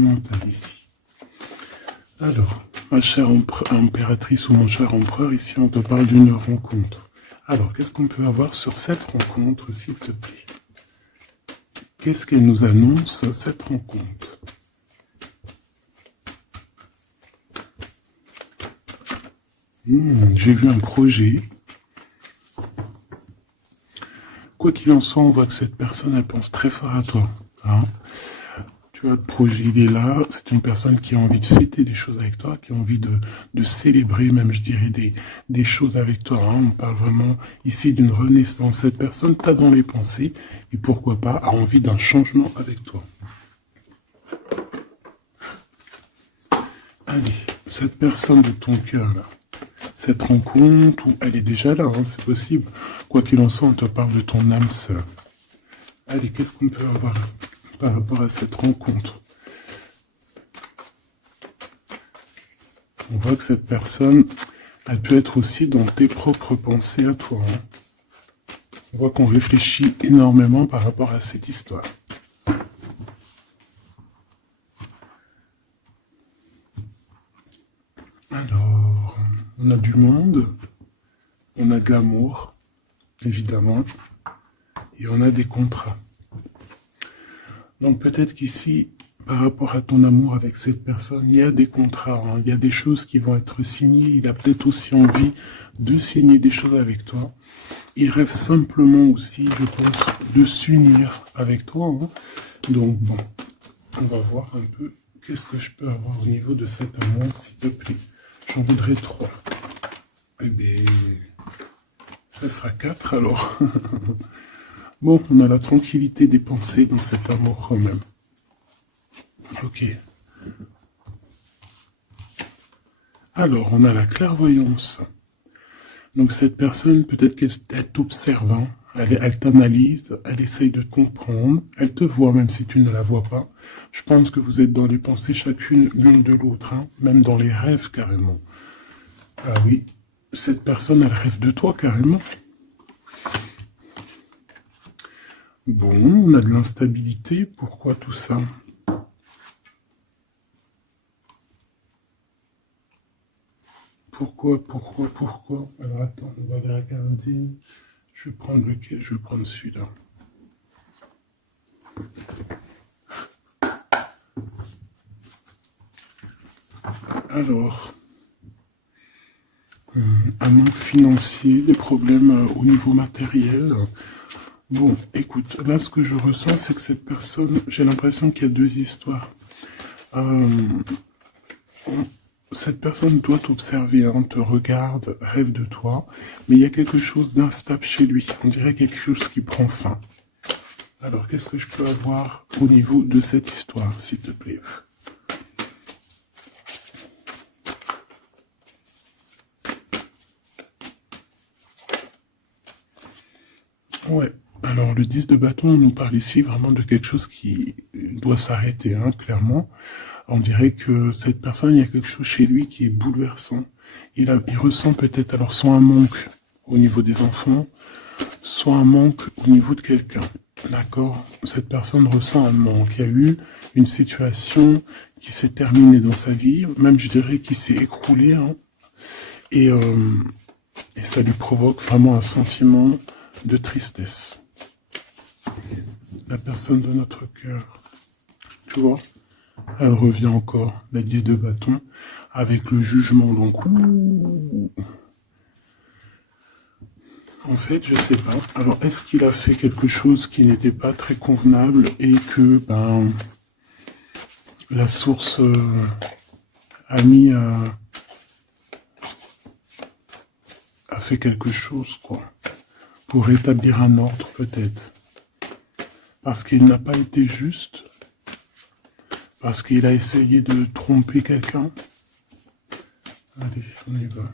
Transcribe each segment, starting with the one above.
mental ici. Alors, ma chère impératrice ou mon cher empereur, ici on te parle d'une rencontre. Alors, qu'est-ce qu'on peut avoir sur cette rencontre, s'il te plaît? Qu'est-ce qu'elle nous annonce, cette rencontre? J'ai vu un projet. Quoi qu'il en soit, on voit que cette personne, elle pense très fort à toi. Hein. Tu vois, le projet, il est là. C'est une personne qui a envie de fêter des choses avec toi, qui a envie de célébrer même, je dirais, des choses avec toi. Hein. On parle vraiment ici d'une renaissance. Cette personne t'a dans les pensées et pourquoi pas a envie d'un changement avec toi. Allez, cette personne de ton cœur, là, cette rencontre, où elle est déjà là, hein, c'est possible. Quoi qu'il en soit, on te parle de ton âme sœur. Allez, qu'est-ce qu'on peut avoir par rapport à cette rencontre? On voit que cette personne, elle peut être aussi dans tes propres pensées à toi. Hein. On voit qu'on réfléchit énormément par rapport à cette histoire. Alors, on a du monde, on a de l'amour, évidemment, et on a des contrats. Donc peut-être qu'ici, par rapport à ton amour avec cette personne, il y a des contrats, hein, il y a des choses qui vont être signées, il a peut-être aussi envie de signer des choses avec toi. Il rêve simplement aussi, je pense, de s'unir avec toi. Hein. Donc bon, on va voir un peu qu'est-ce que je peux avoir au niveau de cet amour, s'il te plaît. J'en voudrais 3. Eh bien, ça sera 4 alors. Bon, on a la tranquillité des pensées dans cet amour quand même. Ok. Alors, on a la clairvoyance. Donc cette personne, peut-être qu'elle t'observe, hein. Elle t'analyse, elle essaye de te comprendre, elle te voit même si tu ne la vois pas. Je pense que vous êtes dans les pensées chacune l'une de l'autre, hein, même dans les rêves carrément. Ah oui, cette personne, elle rêve de toi carrément. Bon, on a de l'instabilité, pourquoi tout ça? Pourquoi? Alors attends, on va les regarder. Je vais prendre lequel? Je vais prendre celui-là. Alors, un manque financier, des problèmes au niveau matériel. Bon, écoute, là ce que je ressens, c'est que cette personne, j'ai l'impression qu'il y a 2 histoires. Euh, Cette personne doit t'observer, hein, te regarde, rêve de toi, mais il y a quelque chose d'instable chez lui. On dirait quelque chose qui prend fin. Alors, qu'est-ce que je peux avoir au niveau de cette histoire, s'il te plaît? Ouais. Alors, le 10 de bâton, on nous parle ici vraiment de quelque chose qui doit s'arrêter, hein, clairement. On dirait que cette personne, il y a quelque chose chez lui qui est bouleversant. Il ressent peut-être alors soit un manque au niveau des enfants, soit un manque au niveau de quelqu'un. D'accord? Cette personne ressent un manque. Il y a eu une situation qui s'est terminée dans sa vie, même je dirais qui s'est écroulée, hein, et, euh, et ça lui provoque vraiment un sentiment de tristesse. La personne de notre cœur, tu vois, elle revient encore, la 10 de bâton, avec le jugement. Donc, en fait, je sais pas. Alors, est-ce qu'il a fait quelque chose qui n'était pas très convenable et que, ben, la source a mis a fait quelque chose, quoi, pour rétablir un ordre, peut-être. Parce qu'il n'a pas été juste, parce qu'il a essayé de tromper quelqu'un. Allez, on y va.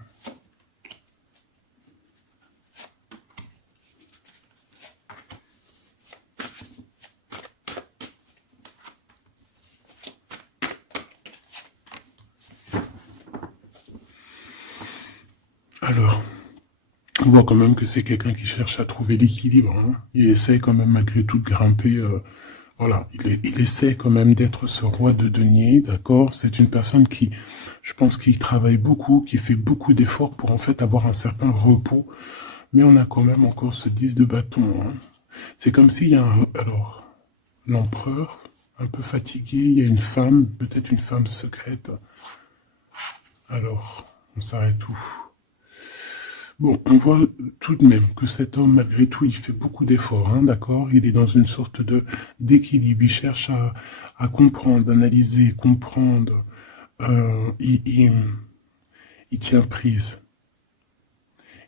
Alors, on voit quand même que c'est quelqu'un qui cherche à trouver l'équilibre. Hein. Il essaye quand même malgré tout de grimper voilà, il essaie quand même d'être ce roi de denier, d'accord? C'est une personne qui, je pense qu'il travaille beaucoup, qui fait beaucoup d'efforts pour en fait avoir un certain repos, mais on a quand même encore ce 10 de bâton, hein. C'est comme s'il y a un... Alors, l'empereur, un peu fatigué, il y a une femme, peut-être une femme secrète. Alors, on s'arrête où? Bon, on voit tout de même que cet homme, malgré tout, il fait beaucoup d'efforts, hein, d'accord? Il est dans une sorte de d'équilibre, il cherche à comprendre, analyser, comprendre. Il tient prise.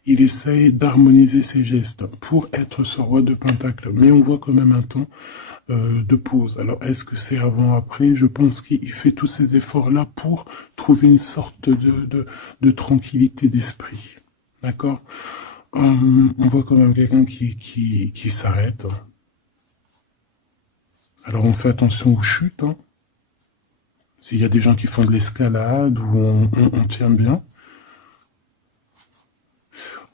Il essaye d'harmoniser ses gestes pour être ce roi de Pentacle. Mais on voit quand même un temps de pause. Alors, est-ce que c'est avant, après? Je pense qu'il fait tous ces efforts-là pour trouver une sorte de tranquillité d'esprit. D'accord? On voit quand même quelqu'un qui s'arrête. Alors, on fait attention aux chutes, hein. S'il y a des gens qui font de l'escalade ou on tient bien.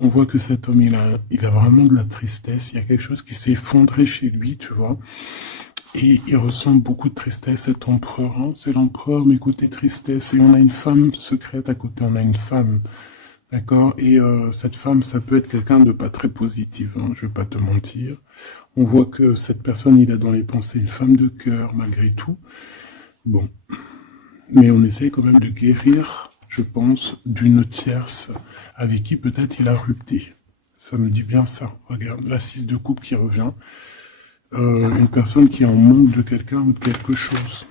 On voit que cet homme, il a vraiment de la tristesse. Il y a quelque chose qui s'est effondré chez lui, tu vois. Et il ressent beaucoup de tristesse, cet empereur, hein. C'est l'empereur, mais côté tristesse. Et on a une femme secrète à côté, on a une femme, d'accord? Et cette femme, ça peut être quelqu'un de pas très positif, hein, je vais pas te mentir. On voit que cette personne, il a dans les pensées une femme de cœur, malgré tout. Bon, mais on essaye quand même de guérir, je pense, d'une tierce avec qui peut-être il a rupté. Ça me dit bien ça. Regarde, la 6 de coupe qui revient. Une personne qui est en manque de quelqu'un ou de quelque chose.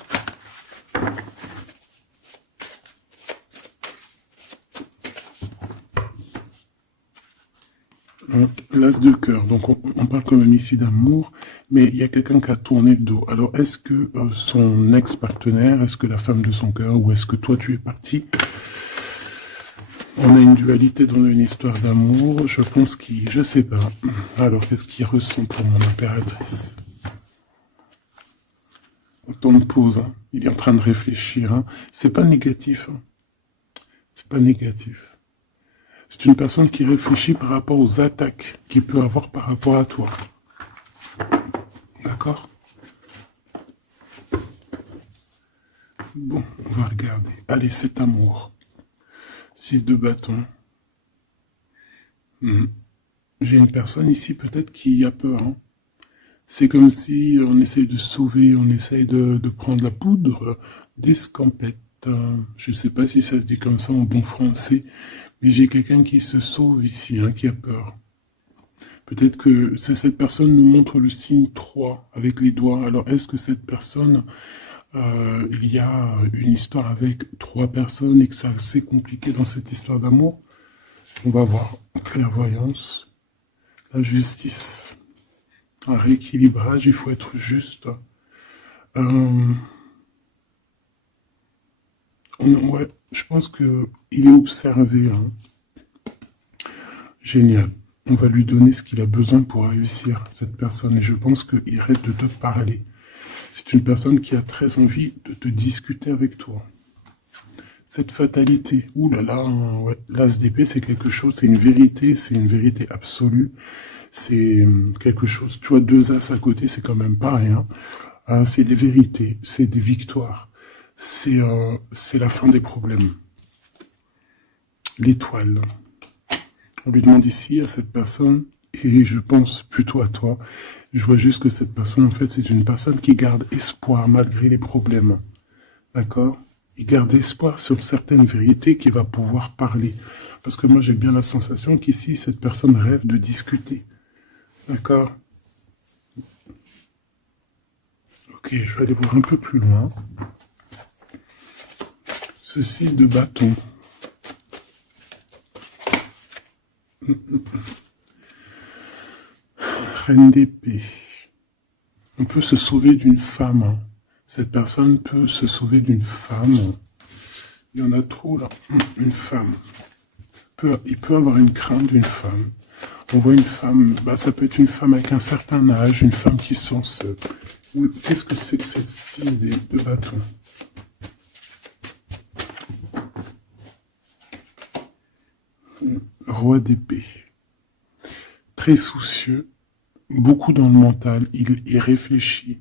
L'as de cœur, donc on parle quand même ici d'amour, mais il y a quelqu'un qui a tourné le dos. Alors est-ce que son ex-partenaire, est-ce que la femme de son cœur, ou est-ce que toi tu es parti? On a une dualité dans une histoire d'amour, je pense qu'il... Je sais pas. Alors qu'est-ce qu'il ressent pour mon impératrice? Temps de pause, hein. Il est en train de réfléchir, hein. C'est pas négatif, hein. C'est pas négatif. C'est une personne qui réfléchit par rapport aux attaques qu'il peut avoir par rapport à toi. D'accord? Bon, on va regarder. Allez, cet amour. 6 de bâton. J'ai une personne ici peut-être qui a peur, hein. C'est comme si on essaye de sauver, on essaye de prendre la poudre d'escampette. Je ne sais pas si ça se dit comme ça en bon français, mais j'ai quelqu'un qui se sauve ici, hein, qui a peur. Peut-être que cette personne nous montre le signe 3 avec les doigts. Alors, est-ce que cette personne, il y a une histoire avec 3 personnes et que c'est assez compliqué dans cette histoire d'amour? On va voir. Clairvoyance, la justice, un rééquilibrage, il faut être juste. Ouais, je pense qu'il est observé, hein. Génial. On va lui donner ce qu'il a besoin pour réussir, cette personne. Et je pense qu'il rêve de te parler. C'est une personne qui a très envie de te discuter avec toi. Cette fatalité, ouh là là, ouais, l'as d'épée, c'est quelque chose, c'est une vérité absolue. C'est quelque chose, tu vois, 2 as à côté, c'est quand même pas rien. C'est des vérités, c'est des victoires. C'est la fin des problèmes. L'étoile. On lui demande ici à cette personne, et je pense plutôt à toi, je vois juste que cette personne, en fait, c'est une personne qui garde espoir malgré les problèmes. D'accord? Il garde espoir sur certaines vérités qu'il va pouvoir parler. Parce que moi, j'ai bien la sensation qu'ici, cette personne rêve de discuter. D'accord? Ok, je vais aller voir un peu plus loin. Ce 6 de bâton. Reine d'épée. On peut se sauver d'une femme, hein. Cette personne peut se sauver d'une femme. Il y en a trop là. Une femme. Il peut avoir une crainte d'une femme. On voit une femme, bah, ça peut être une femme avec un certain âge, une femme qui sent seule. Qu'est-ce que c'est que cette 6 de bâton? Roi d'épée. Très soucieux, beaucoup dans le mental, il réfléchit.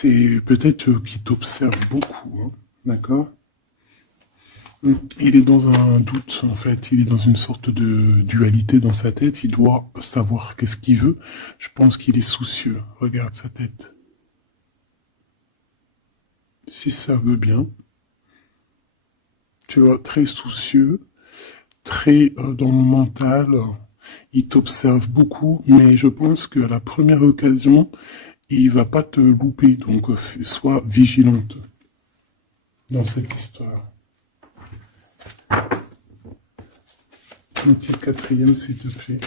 c'est peut-être qu'il t'observe beaucoup, hein, d'accord? Il est dans un doute, en fait, il est dans une sorte de dualité dans sa tête, il doit savoir qu'est-ce qu'il veut. Je pense qu'il est soucieux, regarde sa tête. Si ça veut bien, tu vois, très soucieux, très dans le mental, il t'observe beaucoup, mais je pense qu'à la première occasion, il va pas te louper, donc sois vigilante dans cette histoire. Un petit quatrième, s'il te plaît.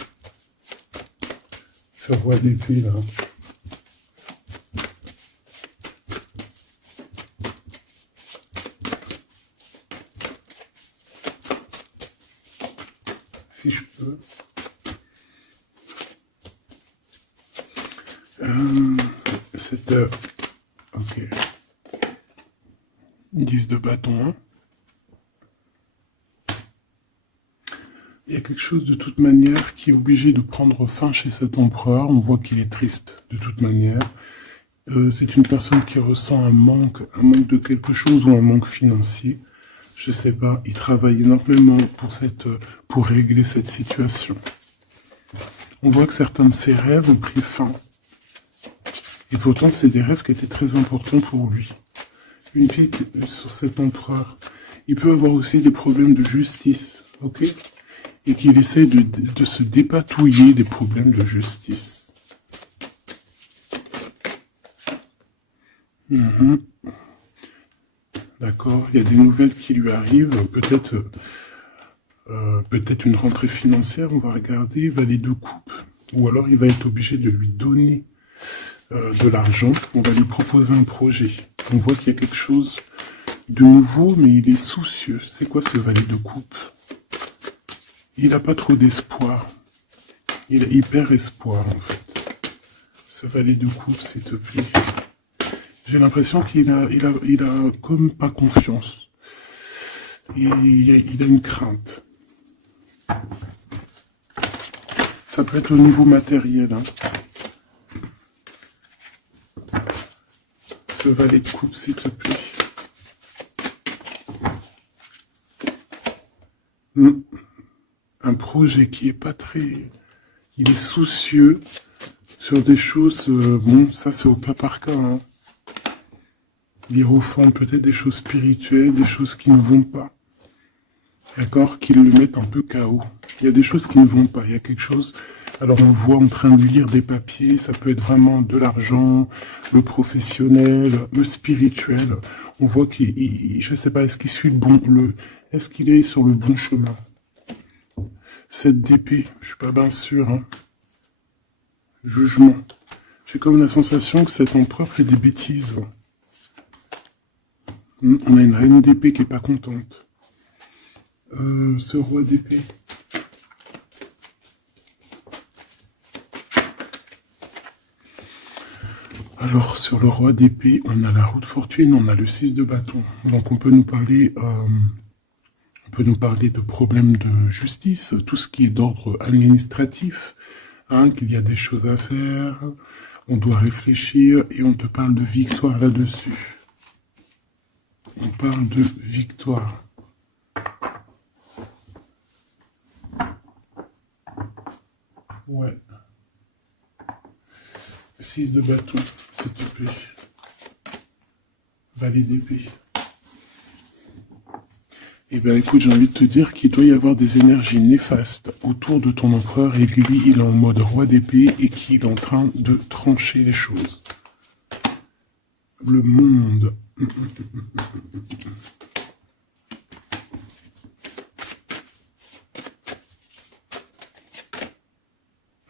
Ce roi d'épée, là. Si je peux. Cette heure. Ok. 10 de bâton, hein. Il y a quelque chose de toute manière qui est obligé de prendre fin chez cet empereur. On voit qu'il est triste de toute manière. C'est une personne qui ressent un manque de quelque chose ou un manque financier. Je sais pas, il travaille énormément pour régler cette situation. On voit que certains de ses rêves ont pris fin. Et pourtant, c'est des rêves qui étaient très importants pour lui. Une pique sur cet empereur. Il peut avoir aussi des problèmes de justice, ok? Et qu'il essaie de se dépatouiller des problèmes de justice. D'accord, il y a des nouvelles qui lui arrivent, peut-être une rentrée financière, on va regarder, valet de coupe. Ou alors il va être obligé de lui donner de l'argent, on va lui proposer un projet. On voit qu'il y a quelque chose de nouveau, mais il est soucieux. C'est quoi ce valet de coupe? Il n'a pas trop d'espoir. Il perd espoir, en fait. Ce valet de coupe, s'il te plaît. J'ai l'impression qu'il a comme pas confiance. Il a une crainte. Ça peut être au niveau matériel. Hein. Ce valet de coupe, s'il te plaît. Un projet qui est pas très... Il est soucieux sur des choses... bon, ça c'est au cas par cas. Hein. L'hiérophant, peut-être des choses spirituelles, des choses qui ne vont pas. D'accord? Qui le mettent un peu KO. Il y a des choses qui ne vont pas. Il y a quelque chose... Alors on le voit en train de lire des papiers. Ça peut être vraiment de l'argent, le professionnel, le spirituel. On voit qu'il... Je sais pas, est-ce qu'il suit le bon... Est-ce qu'il est sur le bon chemin? Cette d'épée, je suis pas bien sûr. Hein. Jugement. J'ai comme la sensation que cet empereur fait des bêtises. On a une reine d'épée qui est pas contente. Ce roi d'épée. Alors, sur le roi d'épée, on a la roue de fortune, on a le 6 de bâton. Donc, on peut nous parler de problèmes de justice, tout ce qui est d'ordre administratif, hein, qu'il y a des choses à faire, on doit réfléchir, et on te parle de victoire là-dessus. On parle de victoire. Ouais. 6 de bâton, s'il te plaît. Valet d'épée. Eh bien, écoute, j'ai envie de te dire qu'il doit y avoir des énergies néfastes autour de ton empereur et lui, il est en mode roi d'épée et qu'il est en train de trancher les choses. Le monde.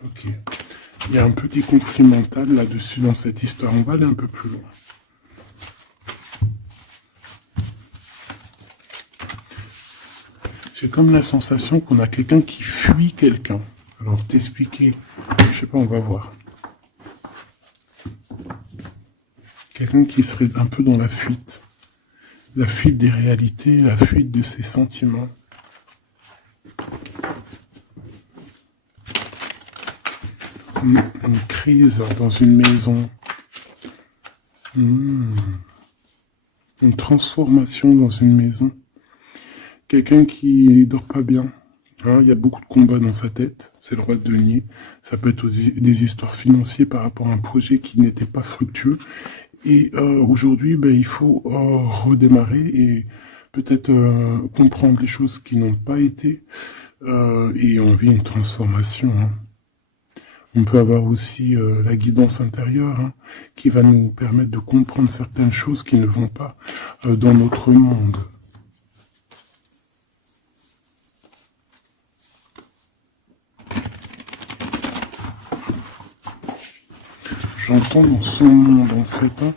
Ok. Il y a un petit conflit mental là-dessus dans cette histoire. On va aller un peu plus loin. J'ai comme la sensation qu'on a quelqu'un qui fuit quelqu'un. Alors, t'expliquer, je sais pas, on va voir. Quelqu'un qui serait un peu dans la fuite. La fuite des réalités, la fuite de ses sentiments. Une crise dans une maison. Hmm. Une transformation dans une maison. Quelqu'un qui dort pas bien. Hein, il y a beaucoup de combats dans sa tête. C'est le roi de denier. Ça peut être aussi des histoires financières par rapport à un projet qui n'était pas fructueux. Et aujourd'hui, ben, il faut redémarrer et peut-être comprendre les choses qui n'ont pas été. Et on vit une transformation. Hein. On peut avoir aussi la guidance intérieure hein, qui va nous permettre de comprendre certaines choses qui ne vont pas dans notre monde. J'entends dans son monde en fait. Hein.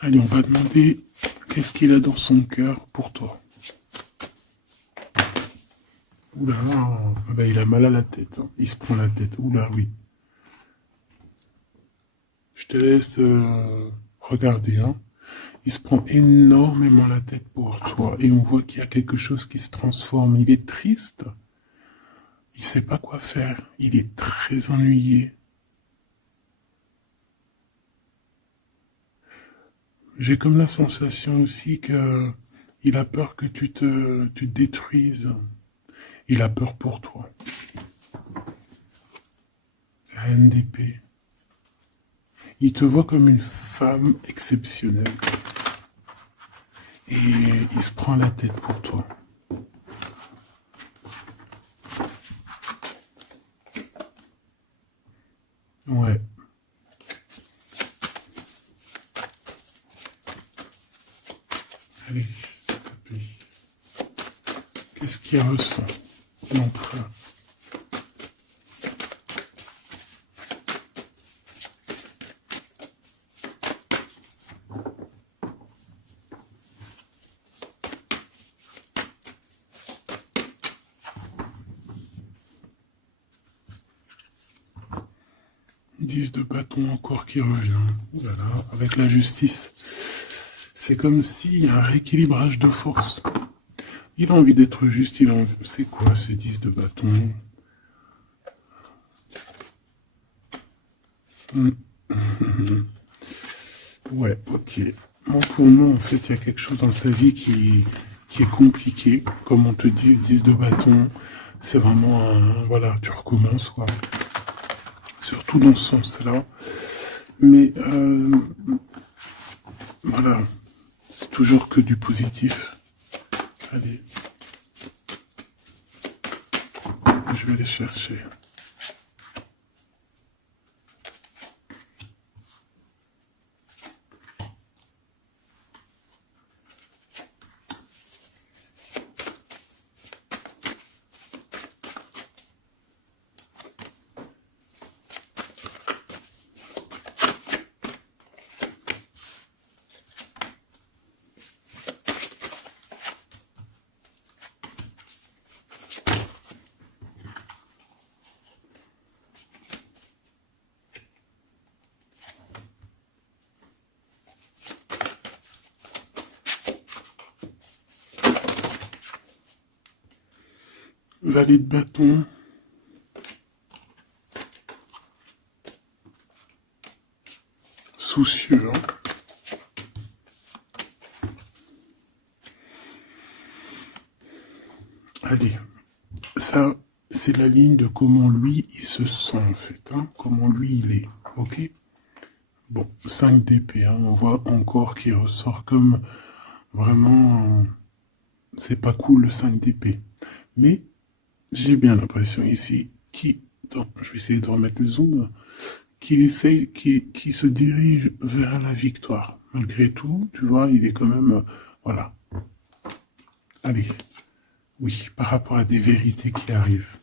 Allez, on va demander qu'est-ce qu'il a dans son cœur pour toi. Oula, ah ben, il a mal à la tête. Hein. Il se prend la tête. Oula, oui. Je te laisse regarder. Hein. Il se prend énormément la tête pour toi. Et on voit qu'il y a quelque chose qui se transforme. Il est triste. Il sait pas quoi faire. Il est très ennuyé. J'ai comme la sensation aussi que il a peur que tu te détruises. Il a peur pour toi. Reine d'épée. Il te voit comme une femme exceptionnelle. Et il se prend la tête pour toi. Ouais. Allez, s'il te plaît. Qu'est-ce qu'il ressent l'empereur? Dix de bâton encore qui revient. Ouh là là, avec la justice. C'est comme s'il y a un rééquilibrage de force. Il a envie d'être juste, il a envie... C'est quoi ces 10 de bâton? Ouais, ok. Moi, pour moi, en fait, il y a quelque chose dans sa vie qui est compliqué. Comme on te dit, 10 de bâton, c'est vraiment un... Voilà, tu recommences, quoi. Surtout dans ce sens-là. Mais, voilà, c'est toujours que du positif. Allez. Je vais aller chercher. Valet de bâton. Soucieux. Hein. Allez. Ça, c'est la ligne de comment lui, il se sent, en fait. Hein. Comment lui, il est. Ok? Bon, 5 d'épée. Hein. On voit encore qu'il ressort comme vraiment c'est pas cool le 5 d'épée. Mais j'ai bien l'impression ici je vais essayer de remettre le zoom, qu'il se dirige vers la victoire. Malgré tout, tu vois, il est quand même, voilà. Allez, oui, par rapport à des vérités qui arrivent.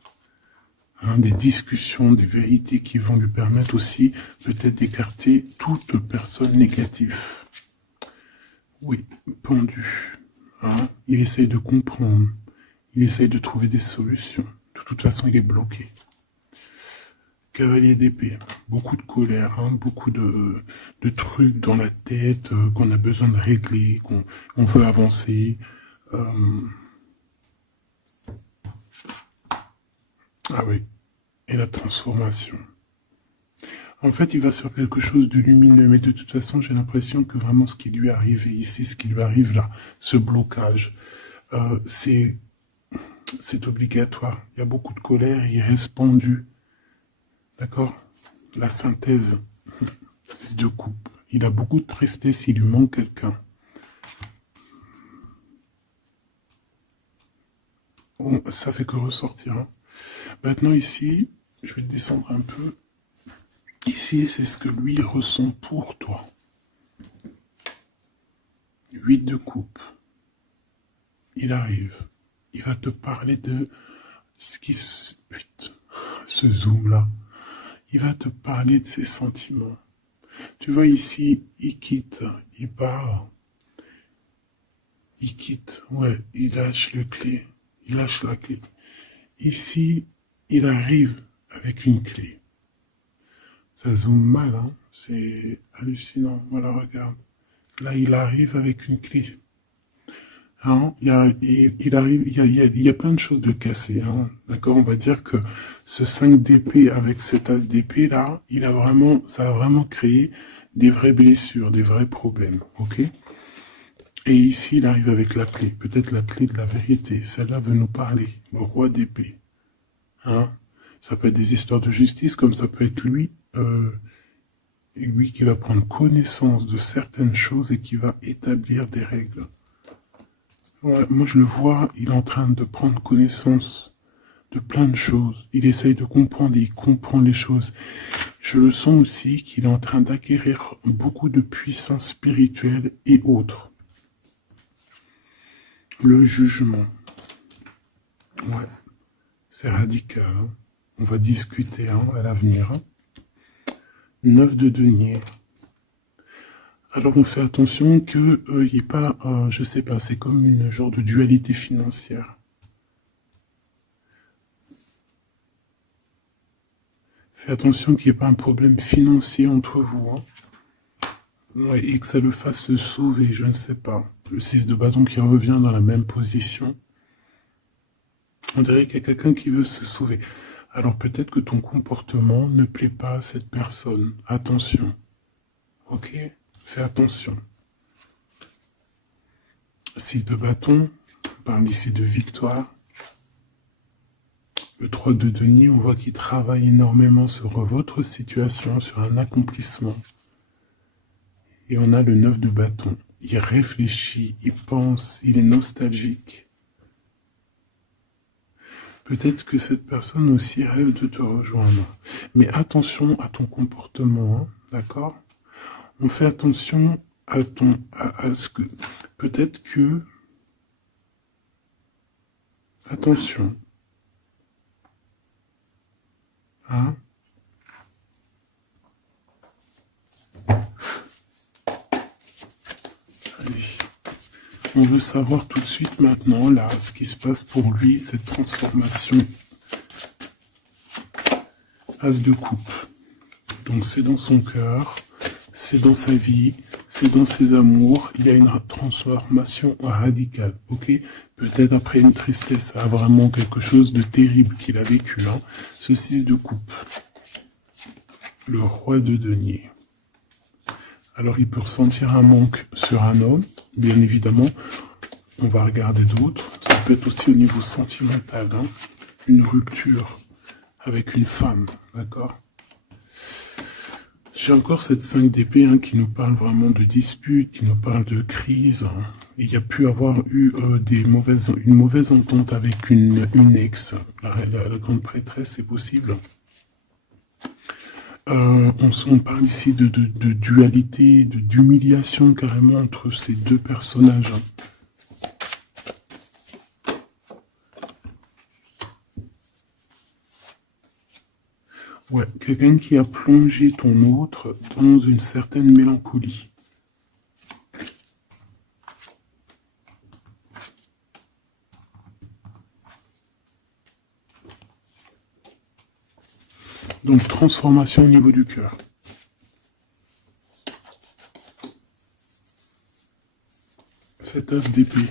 Hein, des discussions, des vérités qui vont lui permettre aussi peut-être d'écarter toute personne négative. Oui, pendu. Hein, il essaye de comprendre. Il essaye de trouver des solutions. De toute façon, il est bloqué. Cavalier d'épée. Beaucoup de colère, hein, beaucoup de trucs dans la tête qu'on a besoin de régler, qu'on veut avancer. Ah oui. Et la transformation. En fait, il va sur quelque chose de lumineux, mais de toute façon, j'ai l'impression que vraiment ce qui lui arrive ici, ce qui lui arrive là, ce blocage, c'est obligatoire. Il y a beaucoup de colère, il reste pendu. D'accord? La synthèse, c'est de coupe. Il a beaucoup de tristesse, il lui manque quelqu'un. Ça fait que ressortir. Hein. Maintenant ici, je vais descendre un peu. Ici, c'est ce que lui ressent pour toi. 8 de coupe. Il arrive. Il va te parler de ce qui se... Ce zoom-là. Il va te parler de ses sentiments. Tu vois ici, il quitte, il part. Il quitte, ouais, il lâche le clé. Il lâche la clé. Ici, il arrive avec une clé. Ça zoome mal, hein. C'est hallucinant. Voilà, regarde. Là, il arrive avec une clé. Hein, il arrive, il y a plein de choses de cassées. Hein, d'accord, on va dire que ce 5 d'épée avec cet as d'épée là, ça a vraiment créé des vraies blessures, des vrais problèmes. Ok. Et ici, il arrive avec la clé, peut-être la clé de la vérité. Celle-là veut nous parler. Le roi d'épée. Hein, ça peut être des histoires de justice, comme ça peut être lui qui va prendre connaissance de certaines choses et qui va établir des règles. Ouais, moi, je le vois, il est en train de prendre connaissance de plein de choses. Il essaye de comprendre et il comprend les choses. Je le sens aussi qu'il est en train d'acquérir beaucoup de puissance spirituelle et autres. Le jugement. Ouais, c'est radical. Hein. On va discuter hein, à l'avenir. Hein. 9 de denier. Alors on fait attention qu'il n'y ait pas, je sais pas, c'est comme une genre de dualité financière. Fais attention qu'il n'y ait pas un problème financier entre vous. Hein. Ouais, et que ça le fasse se sauver, je ne sais pas. Le 6 de bâton qui revient dans la même position. On dirait qu'il y a quelqu'un qui veut se sauver. Alors peut-être que ton comportement ne plaît pas à cette personne. Attention. Ok? Fais attention. 6 de bâton, on parle ici de victoire. Le 3 de denier, on voit qu'il travaille énormément sur votre situation, sur un accomplissement. Et on a le 9 de bâton. Il réfléchit, il pense, il est nostalgique. Peut-être que cette personne aussi rêve de te rejoindre. Mais attention à ton comportement, hein, d'accord? On fait attention à ce que... Peut-être que... Attention. Hein? Allez. On veut savoir tout de suite maintenant, là, ce qui se passe pour lui, cette transformation. As de coupe. Donc c'est dans son cœur, c'est dans sa vie, c'est dans ses amours. Il y a une transformation radicale, ok? Peut-être après une tristesse, vraiment quelque chose de terrible qu'il a vécu. Hein. Ce 6 de coupe. Le roi de denier. Alors il peut ressentir un manque sur un homme, bien évidemment. On va regarder d'autres. Ça peut être aussi au niveau sentimental, hein, une rupture avec une femme, d'accord? J'ai encore cette 5 d'épée hein, qui nous parle vraiment de dispute, qui nous parle de crise. Hein. Il y a pu avoir eu une mauvaise entente avec une ex. La grande prêtresse, c'est possible. On parle ici de dualité, d'humiliation carrément entre ces deux personnages. Hein. Ouais, quelqu'un qui a plongé ton autre dans une certaine mélancolie. Donc, transformation au niveau du cœur. Cet as d'épée.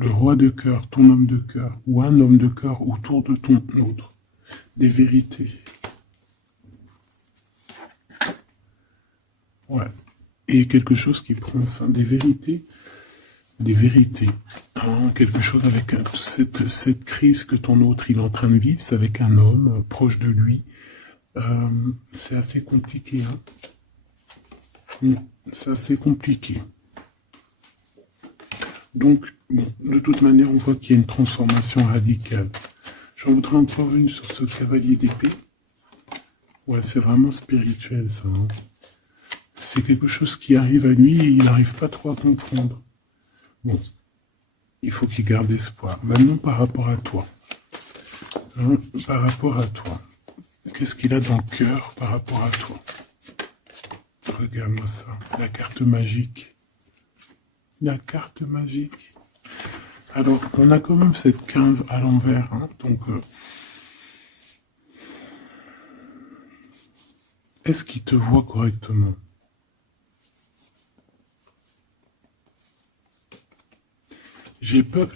Le roi de cœur, ton homme de cœur, ou un homme de cœur autour de ton autre. Des vérités. Ouais. Et quelque chose qui prend fin. Des vérités. Des vérités. Hein, quelque chose avec cette crise que ton autre il est en train de vivre, c'est avec un homme proche de lui. C'est assez compliqué. Hein. C'est assez compliqué. Donc, bon, de toute manière, on voit qu'il y a une transformation radicale. J'en voudrais encore une sur ce cavalier d'épée. Ouais, c'est vraiment spirituel, ça. Hein. C'est quelque chose qui arrive à lui et il n'arrive pas trop à comprendre. Bon, il faut qu'il garde espoir. Maintenant, par rapport à toi. Hein, par rapport à toi. Qu'est-ce qu'il a dans le cœur par rapport à toi? Regarde-moi ça. La carte magique. La carte magique. Alors, on a quand même cette 15 à l'envers. Hein, donc, est-ce qu'il te voit correctement? J'ai peur,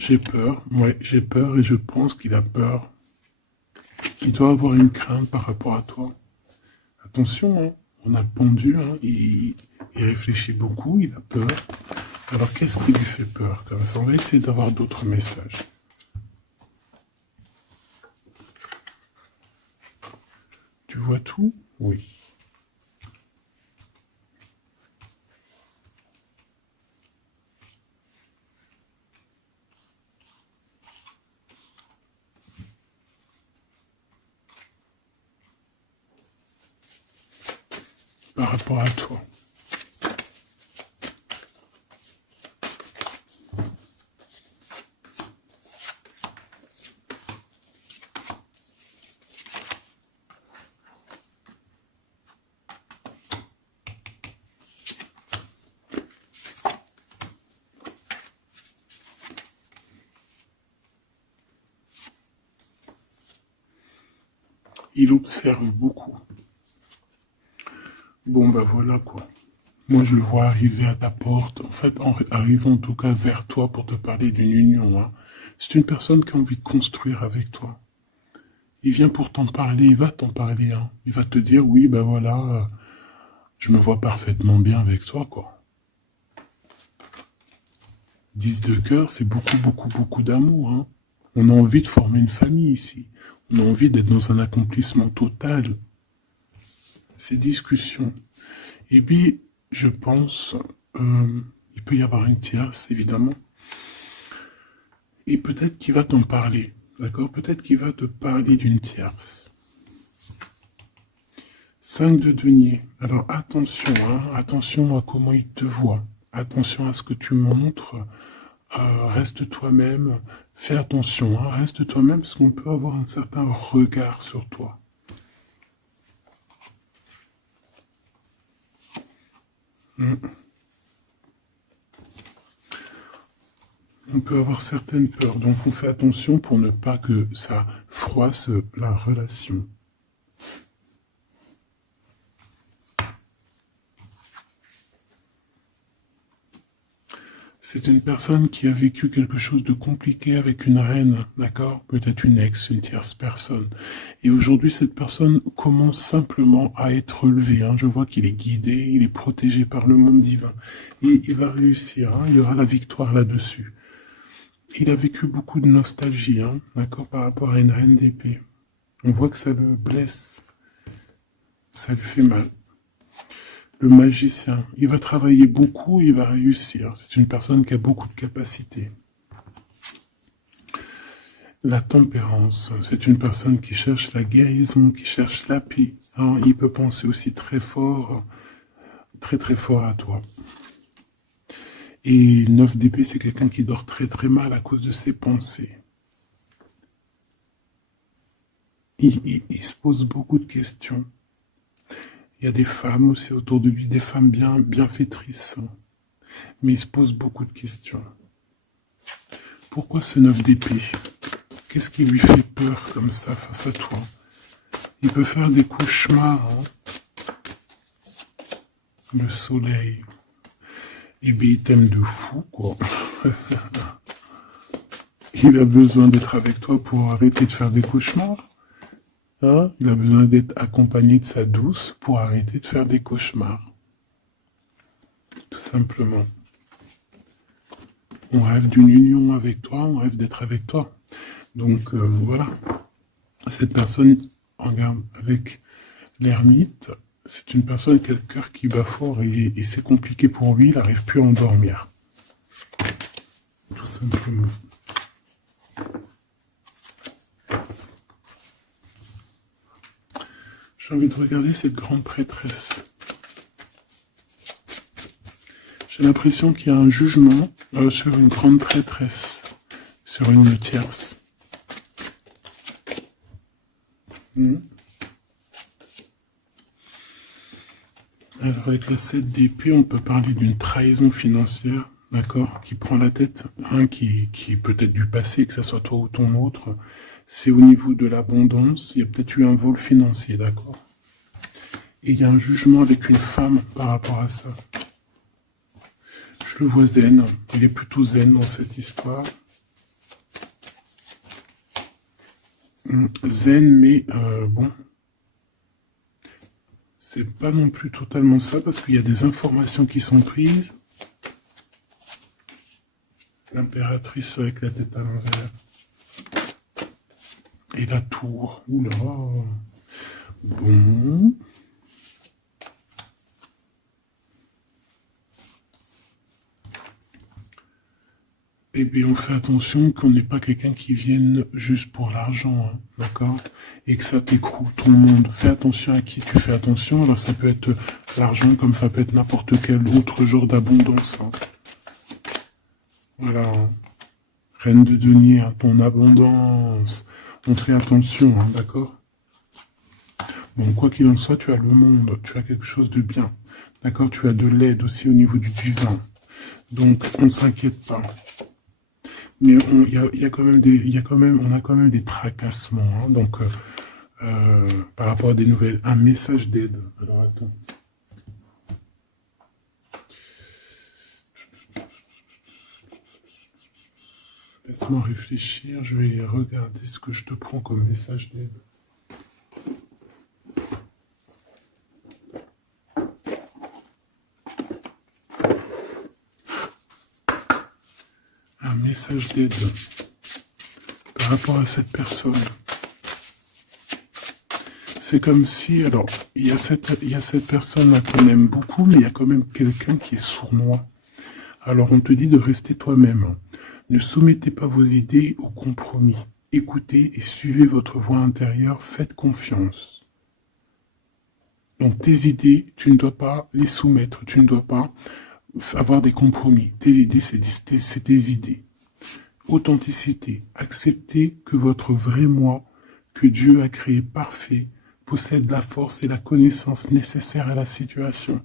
ouais, j'ai peur et je pense qu'il a peur. Il doit avoir une crainte par rapport à toi. Attention, hein, on a le pendu, hein, il réfléchit beaucoup, il a peur. Alors qu'est-ce qui lui fait peur comme ça? On va essayer d'avoir d'autres messages. Tu vois tout? Oui. Par rapport à toi. Il observe beaucoup. Bon, bah voilà quoi. Moi, je le vois arriver à ta porte. En fait, arrivant en tout cas vers toi pour te parler d'une union. Hein. C'est une personne qui a envie de construire avec toi. Il vient pour t'en parler, il va t'en parler. Hein. Il va te dire, oui, ben voilà, je me vois parfaitement bien avec toi, quoi. 10 de cœur, c'est beaucoup, beaucoup, beaucoup d'amour. Hein. On a envie de former une famille ici. On a envie d'être dans un accomplissement total. Ces discussions. Et puis, je pense, il peut y avoir une tierce, évidemment. Et peut-être qu'il va t'en parler. D'accord? Peut-être qu'il va te parler d'une tierce. 5 de denier. Alors attention, hein, attention à comment il te voit. Attention à ce que tu montres. Reste toi-même. Fais attention, hein, reste toi-même parce qu'on peut avoir un certain regard sur toi. On peut avoir certaines peurs, donc on fait attention pour ne pas que ça froisse la relation. C'est une personne qui a vécu quelque chose de compliqué avec une reine, d'accord? Peut-être une ex, une tierce personne. Et aujourd'hui, cette personne commence simplement à être relevée. Hein. Je vois qu'il est guidé, il est protégé par le monde divin. Et il va réussir, hein. Il y aura la victoire là-dessus. Il a vécu beaucoup de nostalgie, hein, d'accord, par rapport à une reine d'épée. On voit que ça le blesse, ça lui fait mal. Le magicien, il va travailler beaucoup, il va réussir. C'est une personne qui a beaucoup de capacités. La tempérance, c'est une personne qui cherche la guérison, qui cherche la paix. Hein, il peut penser aussi très fort, très très fort à toi. Et 9 d'épée, c'est quelqu'un qui dort très très mal à cause de ses pensées. Il se pose beaucoup de questions. Il y a des femmes aussi autour de lui, des femmes bienfaitrices. Mais il se pose beaucoup de questions. Pourquoi ce 9 d'épée? Qu'est-ce qui lui fait peur comme ça face à toi? Il peut faire des cauchemars. Hein. Le soleil. Eh bien, il t'aime de fou, quoi. Il a besoin d'être avec toi pour arrêter de faire des cauchemars. Hein? Il a besoin d'être accompagné de sa douce pour arrêter de faire des cauchemars. Tout simplement. On rêve d'une union avec toi, on rêve d'être avec toi. Donc voilà. Cette personne, regarde, avec l'ermite, c'est une personne qui a le cœur qui bat fort et c'est compliqué pour lui, il n'arrive plus à endormir. Tout simplement. J'ai envie de regarder cette grande prêtresse. J'ai l'impression qu'il y a un jugement sur une grande prêtresse, sur une tierce. Alors avec la 7 d'épée, on peut parler d'une trahison financière, d'accord, qui prend la tête, hein, qui est peut-être du passé, que ce soit toi ou ton autre. C'est au niveau de l'abondance, il y a peut-être eu un vol financier, d'accord. Et il y a un jugement avec une femme par rapport à ça. Je le vois zen, il est plutôt zen dans cette histoire. Zen, mais bon, c'est pas non plus totalement ça, parce qu'il y a des informations qui sont prises. L'impératrice avec la tête à l'envers. Et la tour, oula. Bon. Eh bien, on fait attention qu'on n'ait pas quelqu'un qui vienne juste pour l'argent, hein, d'accord? Et que ça t'écroule tout le monde. Fais attention à qui tu fais attention. Alors, ça peut être l'argent, comme ça peut être n'importe quel autre genre d'abondance. Hein. Voilà. Hein. Reine de denier, hein, ton abondance. On fait attention, hein, d'accord? Bon, quoi qu'il en soit, tu as le monde. Tu as quelque chose de bien. D'accord? Tu as de l'aide aussi au niveau du divin. Donc, on ne s'inquiète pas. Mais on a quand même des tracassements. Hein, donc, par rapport à des nouvelles, un message d'aide. Alors, attends. Laisse-moi réfléchir. Je vais regarder ce que je te prends comme message d'aide. Un message d'aide par rapport à cette personne. C'est comme si, alors, il y a cette personne-là qu'on aime beaucoup, mais il y a quand même quelqu'un qui est sournois. Alors, on te dit de rester toi-même. Ne soumettez pas vos idées au compromis. Écoutez et suivez votre voix intérieure, faites confiance. Donc, tes idées, tu ne dois pas les soumettre, tu ne dois pas avoir des compromis. Tes idées, c'est tes idées. Authenticité. Acceptez que votre vrai moi, que Dieu a créé parfait, possède la force et la connaissance nécessaires à la situation.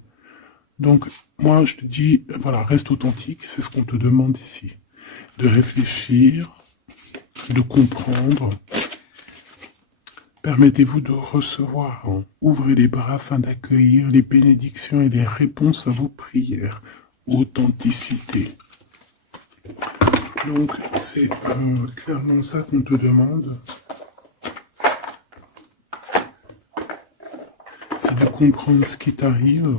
Donc, moi, je te dis, voilà, reste authentique, c'est ce qu'on te demande ici. De réfléchir, de comprendre. Permettez-vous de recevoir. Hein. Ouvrez les bras afin d'accueillir les bénédictions et les réponses à vos prières. Authenticité. Donc, c'est clairement ça qu'on te demande. C'est de comprendre ce qui t'arrive.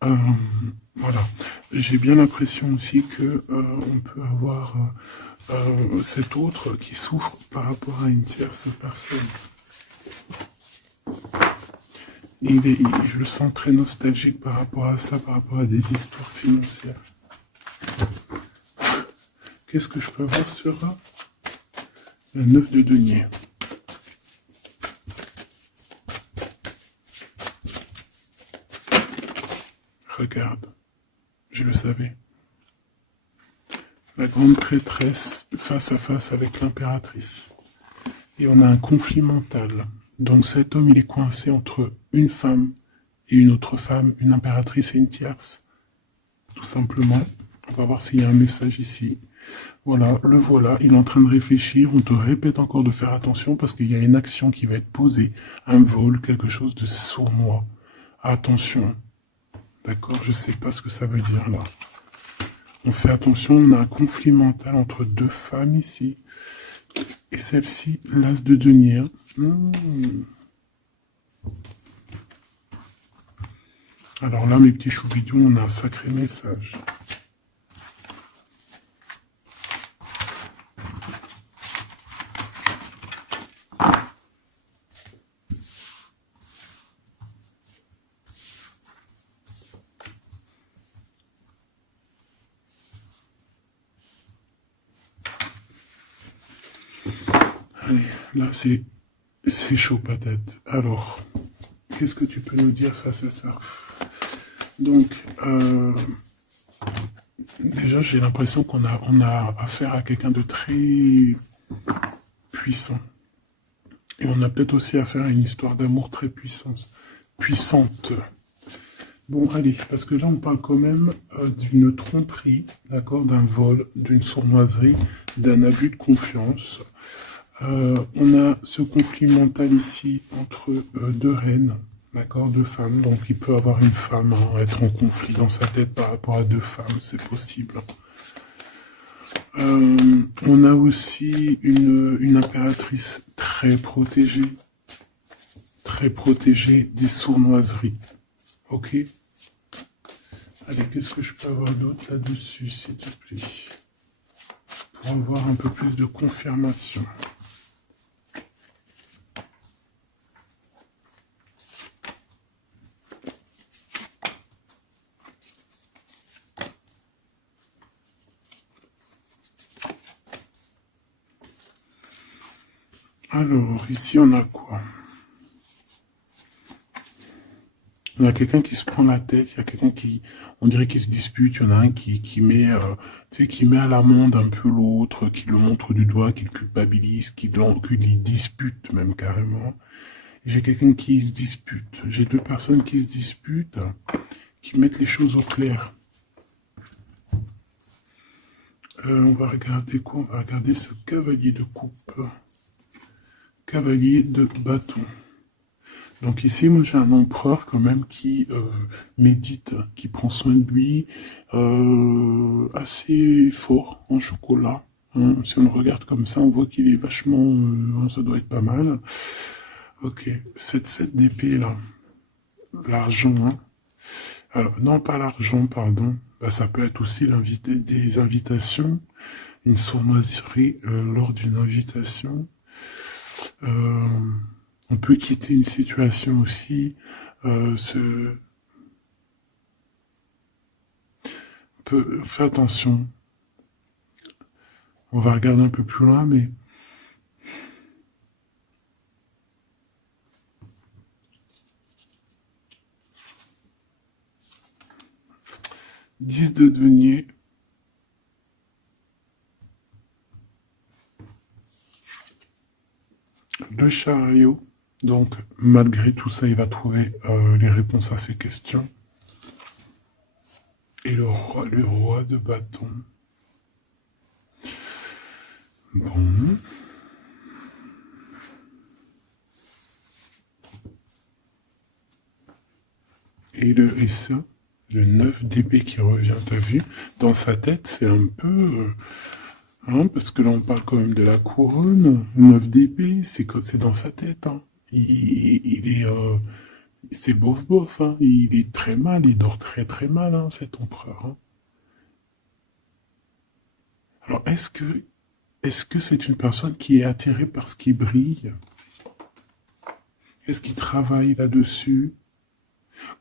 Voilà. J'ai bien l'impression aussi que on peut avoir cet autre qui souffre par rapport à une tierce personne. Je le sens très nostalgique par rapport à ça, par rapport à des histoires financières. Qu'est-ce que je peux avoir sur la 9 de denier? Regarde, je le savais. La grande prêtresse face à face avec l'impératrice. Et on a un conflit mental. Donc cet homme, il est coincé entre une femme et une autre femme, une impératrice et une tierce. Tout simplement. On va voir s'il y a un message ici. Voilà, le voilà, il est en train de réfléchir. On te répète encore de faire attention parce qu'il y a une action qui va être posée. Un vol, quelque chose de sournois. Attention. D'accord, je sais pas ce que ça veut dire là. On fait attention, on a un conflit mental entre deux femmes ici. Et celle-ci, l'as de denier. Alors là, mes petits choubidous, on a un sacré message. Allez, là, c'est chaud patate. Alors, qu'est-ce que tu peux nous dire face à ça? Donc, déjà, j'ai l'impression qu'on a affaire à quelqu'un de très puissant. Et on a peut-être aussi affaire à une histoire d'amour très puissante. Bon, allez, parce que là, on parle quand même d'une tromperie, d'accord, d'un vol, d'une sournoiserie, d'un abus de confiance. On a ce conflit mental ici entre deux reines, d'accord, deux femmes. Donc, il peut avoir une femme, être en conflit dans sa tête par rapport à deux femmes, c'est possible. On a aussi une impératrice très protégée des sournoiseries. Ok? Allez, qu'est-ce que je peux avoir d'autre là-dessus, s'il te plaît? Pour avoir un peu plus de confirmation. Alors, ici, on a quoi? Il y a quelqu'un qui se prend la tête, il y a quelqu'un qui, on dirait qu'il se dispute, il y en a un qui met, qui met à l'amende un peu l'autre, qui le montre du doigt, qui le culpabilise, qui le dispute même carrément. J'ai quelqu'un qui se dispute. J'ai deux personnes qui se disputent, qui mettent les choses au clair. On va regarder quoi? On va regarder ce cavalier de coupe. Cavalier de bâton. Donc ici, moi j'ai un empereur quand même qui médite, qui prend soin de lui, assez fort en chocolat. Hein. Si on le regarde comme ça, on voit qu'il est vachement... ça doit être pas mal. Ok, cette 7 d'épée là, l'argent. Hein. Alors, non pas l'argent, pardon. Bah, ça peut être aussi des invitations, une sournoiserie lors d'une invitation. On peut quitter une situation aussi, faire attention. On va regarder un peu plus loin, mais 10 de denier. Le chariot. Donc, malgré tout ça, il va trouver les réponses à ses questions. Et le roi de bâton. Bon. Et ça. Le 9 d'épée qui revient, t'as vu? Dans sa tête, c'est un peu... hein, parce que là, on parle quand même de la couronne. Le 9 d'épée, c'est dans sa tête. Hein. Il est... c'est bof bof. Hein. Il est très mal, il dort très très mal, hein, cet empereur. Hein. Alors, est-ce que c'est une personne qui est attirée par ce qui brille? Est-ce qu'il travaille là-dessus?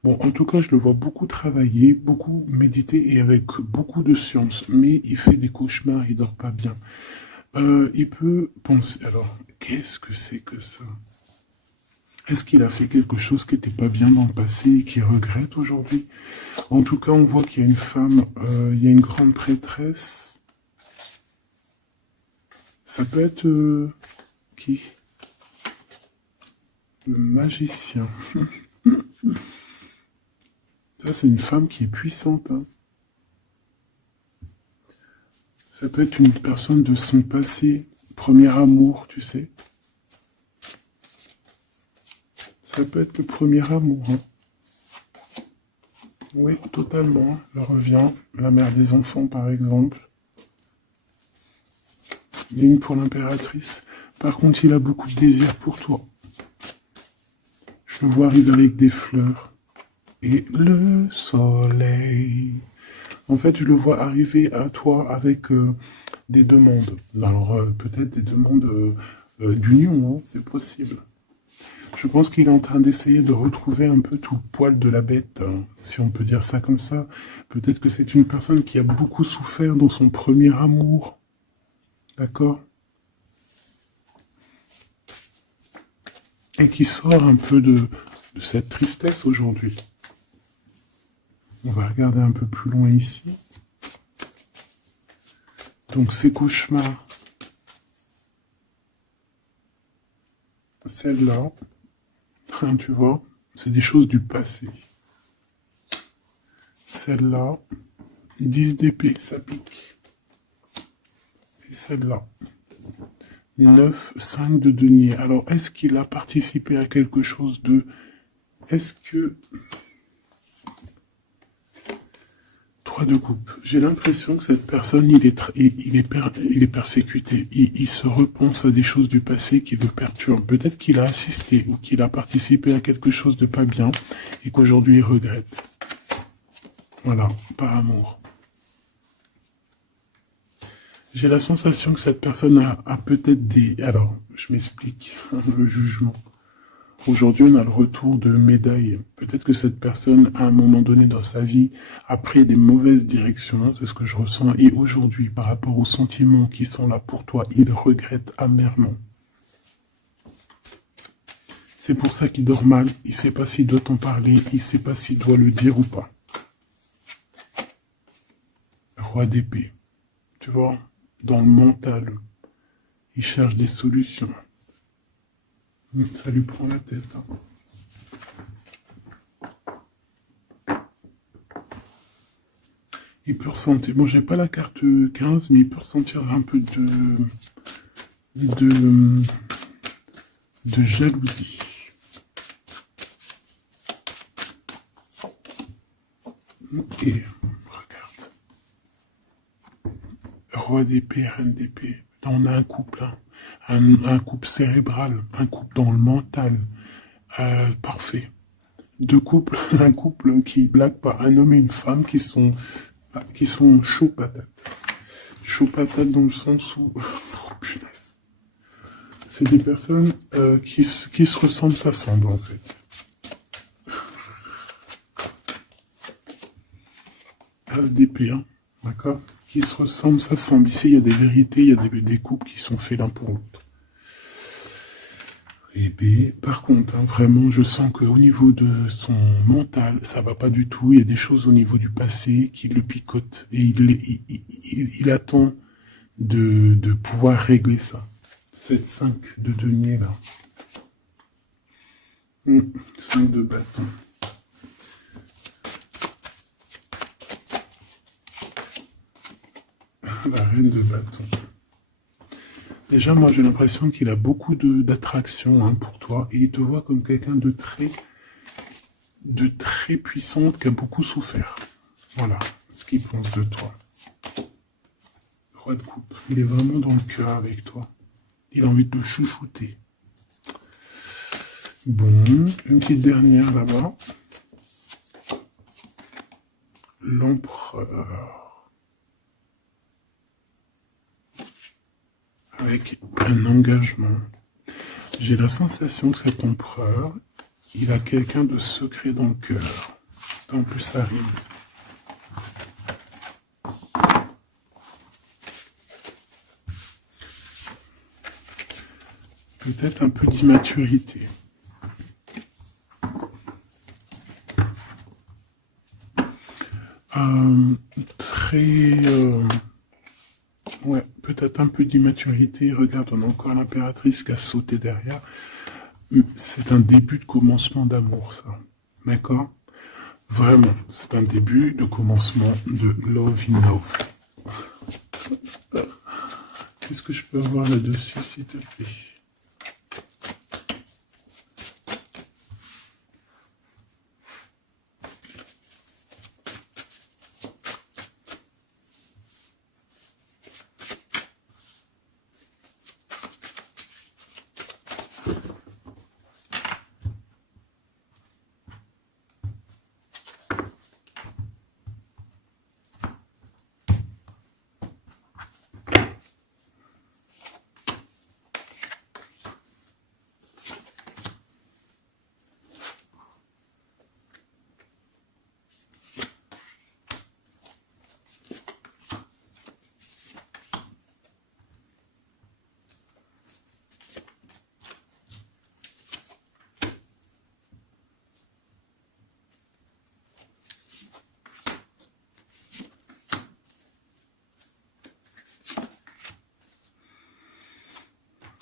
Bon, en tout cas, je le vois beaucoup travailler, beaucoup méditer et avec beaucoup de science, mais il fait des cauchemars, il dort pas bien. Il peut penser... Alors, qu'est-ce que c'est que ça? Est-ce qu'il a fait quelque chose qui n'était pas bien dans le passé et qu'il regrette aujourd'hui? En tout cas, on voit qu'il y a une femme, il y a une grande prêtresse. Ça peut être... qui? Le magicien. Ça, c'est une femme qui est puissante. Hein. Ça peut être une personne de son passé, premier amour, tu sais. Ça peut être le premier amour. Hein. Oui, totalement. Elle revient. La mère des enfants, par exemple. Ligne pour l'impératrice. Par contre, il a beaucoup de désir pour toi. Je le vois arriver avec des fleurs. Et le soleil. En fait, je le vois arriver à toi avec des demandes. Alors, peut-être des demandes d'union, hein, c'est possible. Je pense qu'il est en train d'essayer de retrouver un peu tout le poil de la bête, hein, si on peut dire ça comme ça. Peut-être que c'est une personne qui a beaucoup souffert dans son premier amour. D'accord? Et qui sort un peu de cette tristesse aujourd'hui. On va regarder un peu plus loin ici. Donc ces cauchemars, celle-là, hein, tu vois, c'est des choses du passé. Celle-là, 10 d'épée, ça pique. Et celle-là, 9, 5 de denier. Alors, est-ce qu'il a participé à quelque chose de... Est-ce que... 3 de coupe. J'ai l'impression que cette personne, il est persécuté. Il se repense à des choses du passé qui le perturbent. Peut-être qu'il a assisté ou qu'il a participé à quelque chose de pas bien et qu'aujourd'hui il regrette. Voilà, par amour. J'ai la sensation que cette personne a peut-être des... Alors, je m'explique, le jugement. Aujourd'hui, on a le retour de médaille. Peut-être que cette personne, à un moment donné dans sa vie, a pris des mauvaises directions, c'est ce que je ressens, et aujourd'hui, par rapport aux sentiments qui sont là pour toi, il regrette amèrement. C'est pour ça qu'il dort mal, il ne sait pas s'il doit t'en parler, il ne sait pas s'il doit le dire ou pas. Roi d'épée, tu vois, dans le mental, il cherche des solutions. Ça lui prend la tête. Hein. Il peut ressentir, bon j'ai pas la carte 15, mais il peut ressentir un peu de jalousie. Et regarde. Roi d'épée, reine d'épée. Là on a un couple, hein. Un couple cérébral, un couple dans le mental. Parfait. Deux couples, un couple qui blague pas, un homme et une femme qui sont chauds patates. Chauds patates dans le sens où... Oh punaise. C'est des personnes qui se ressemblent, s'assemblent en fait. As d'épée, hein, d'accord? Qui se ressemblent, s'assemblent. Ici, il y a des vérités, il y a des couples qui sont faits l'un pour l'autre. Et puis, par contre, hein, vraiment, je sens qu'au niveau de son mental, ça va pas du tout. Il y a des choses au niveau du passé qui le picotent. Et il attend de pouvoir régler ça. 7-5 de denier, là. 5 de bâton. La reine de bâton. Déjà, moi, j'ai l'impression qu'il a beaucoup d'attraction, hein, pour toi. Et il te voit comme quelqu'un de très... de très puissante qui a beaucoup souffert. Voilà ce qu'il pense de toi. Roi de coupe. Il est vraiment dans le cœur avec toi. Il a envie de te chouchouter. Bon, une petite dernière là-bas. L'empereur. Avec un engagement. J'ai la sensation que cet empereur, il a quelqu'un de secret dans le cœur. En plus, ça rime. Peut-être un peu d'immaturité. Ouais, peut-être un peu d'immaturité. Regarde, on a encore l'impératrice qui a sauté derrière. C'est un début de commencement d'amour, ça. D'accord? Vraiment, c'est un début de commencement de love in love. Qu'est-ce que je peux avoir là-dessus, s'il te plaît?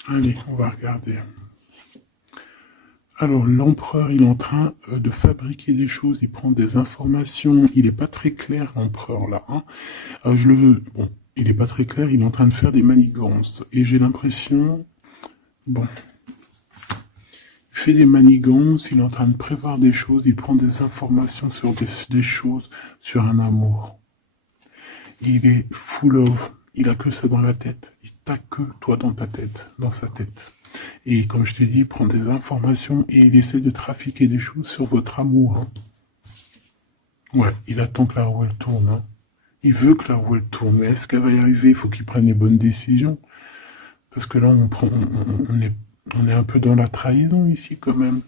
Allez, on va regarder. Alors, l'empereur, il est en train de fabriquer des choses, il prend des informations, il n'est pas très clair, l'empereur, là. Hein. Bon, il n'est pas très clair, il est en train de faire des manigances. Et j'ai l'impression... Bon... Il fait des manigances, il est en train de prévoir des choses, il prend des informations sur des choses, sur un amour. Il est full of, il a que ça dans la tête. Il t'a que toi dans ta tête, dans sa tête. Et comme je t'ai dit, il prend des informations et il essaie de trafiquer des choses sur votre amour. Hein. Ouais, il attend que la roue elle tourne. Hein. Il veut que la roue elle tourne. Mais est-ce qu'elle va y arriver? Il faut qu'il prenne les bonnes décisions. Parce que là, on est un peu dans la trahison ici quand même.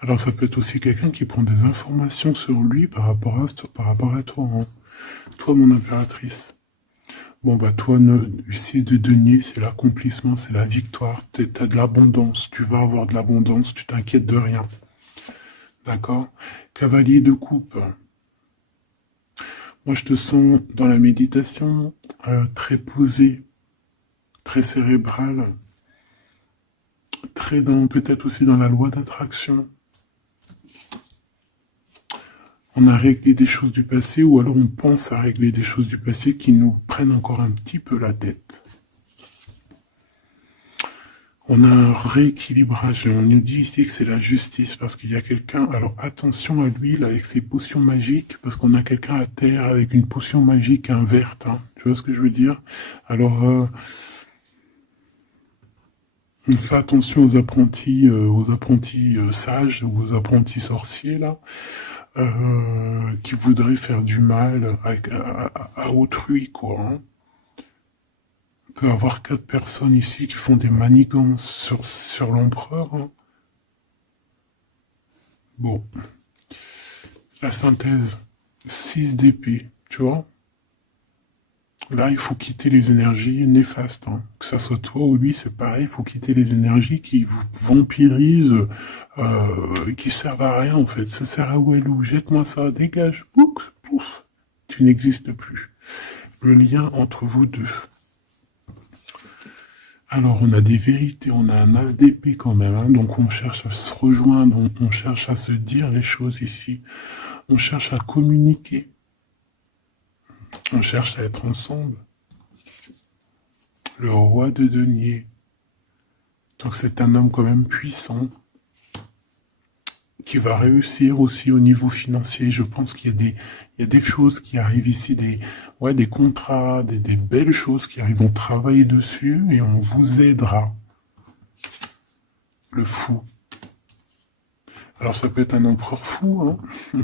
Alors ça peut être aussi quelqu'un qui prend des informations sur lui par rapport à toi. Hein. Toi, mon impératrice. Bon, bah toi, 6 de denier, c'est l'accomplissement, c'est la victoire. T'as de l'abondance, tu vas avoir de l'abondance, tu t'inquiètes de rien. D'accord? Cavalier de coupe. Moi, je te sens dans la méditation, très posé, très cérébral, très dans, peut-être aussi dans la loi d'attraction. On a réglé des choses du passé ou alors on pense à régler des choses du passé qui nous prennent encore un petit peu la tête. On a un rééquilibrage. On nous dit ici que c'est la justice parce qu'il y a quelqu'un. Alors attention à lui là avec ses potions magiques parce qu'on a quelqu'un à terre avec une potion magique verte. Hein. Tu vois ce que je veux dire? Alors on fait attention aux apprentis sages ou aux apprentis sorciers là. Qui voudraient faire du mal à autrui, quoi. Hein. On peut avoir 4 personnes ici qui font des manigances sur l'empereur. Hein. Bon, la synthèse, 6 d'épée, tu vois. Là, il faut quitter les énergies néfastes. Hein. Que ça soit toi ou lui, c'est pareil, il faut quitter les énergies qui vous vampirisent, qui servent à rien en fait. Ça sert à Walou, jette-moi ça, dégage, pouf, pouf, tu n'existes plus. Le lien entre vous deux. Alors, on a des vérités, on a un as d'épée quand même, hein, donc on cherche à se rejoindre, on cherche à se dire les choses ici, on cherche à communiquer, on cherche à être ensemble. Le roi de denier, Donc c'est un homme quand même puissant, qui va réussir aussi au niveau financier. Je pense qu'il y a il y a des choses qui arrivent ici, des contrats, des belles choses qui arrivent. On travaille dessus et on vous aidera. Le fou. Alors ça peut être un empereur fou, hein.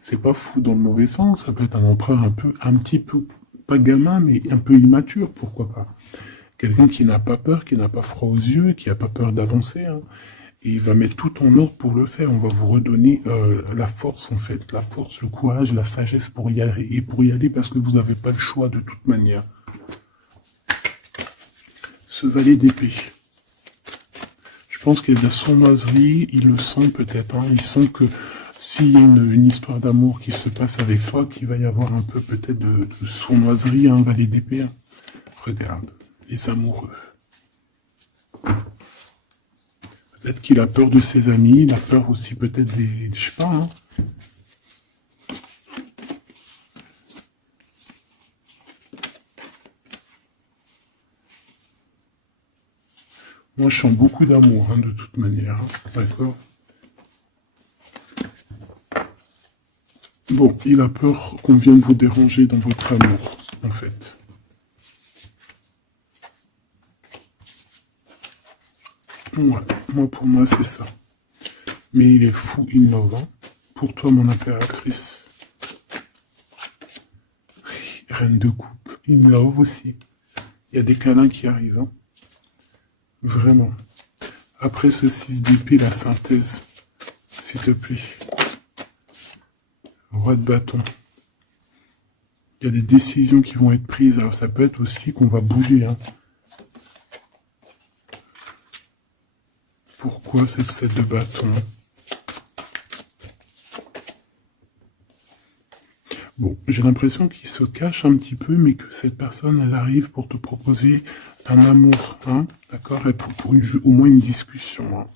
C'est pas fou dans le mauvais sens, ça peut être un empereur un petit peu, pas gamin, mais un peu immature, pourquoi pas. Quelqu'un qui n'a pas peur, qui n'a pas froid aux yeux, qui n'a pas peur d'avancer, hein. Et il va mettre tout en ordre pour le faire. On va vous redonner la force, en fait. La force, le courage, la sagesse pour y aller. Et pour y aller parce que vous n'avez pas le choix de toute manière. Ce valet d'épée. Je pense qu'il y a de la sournoiserie. Ils le sentent peut-être. Hein. Ils sentent que s'il y a une histoire d'amour qui se passe avec toi, qu'il va y avoir un peu peut-être de sournoiserie, un valet d'épée. Hein. Regarde, les amoureux. Peut-être qu'il a peur de ses amis, il a peur aussi peut-être des... Je sais pas, hein. Moi, je sens beaucoup d'amour, hein, de toute manière. Hein. D'accord? Bon, il a peur qu'on vienne vous déranger dans votre amour, en fait. Ouais, moi, pour moi, c'est ça. Mais il est fou, innovant. Pour toi, mon impératrice. Reine de coupe. In love aussi. Il y a des câlins qui arrivent. Hein. Vraiment. Après ce 6 d'épée, la synthèse. S'il te plaît. Roi de bâton. Il y a des décisions qui vont être prises. Alors ça peut être aussi qu'on va bouger. Hein. Pourquoi cette 7 de bâton? Bon, j'ai l'impression qu'il se cache un petit peu, mais que cette personne, elle arrive pour te proposer un amour, hein, d'accord, et pour au moins une discussion. Hein.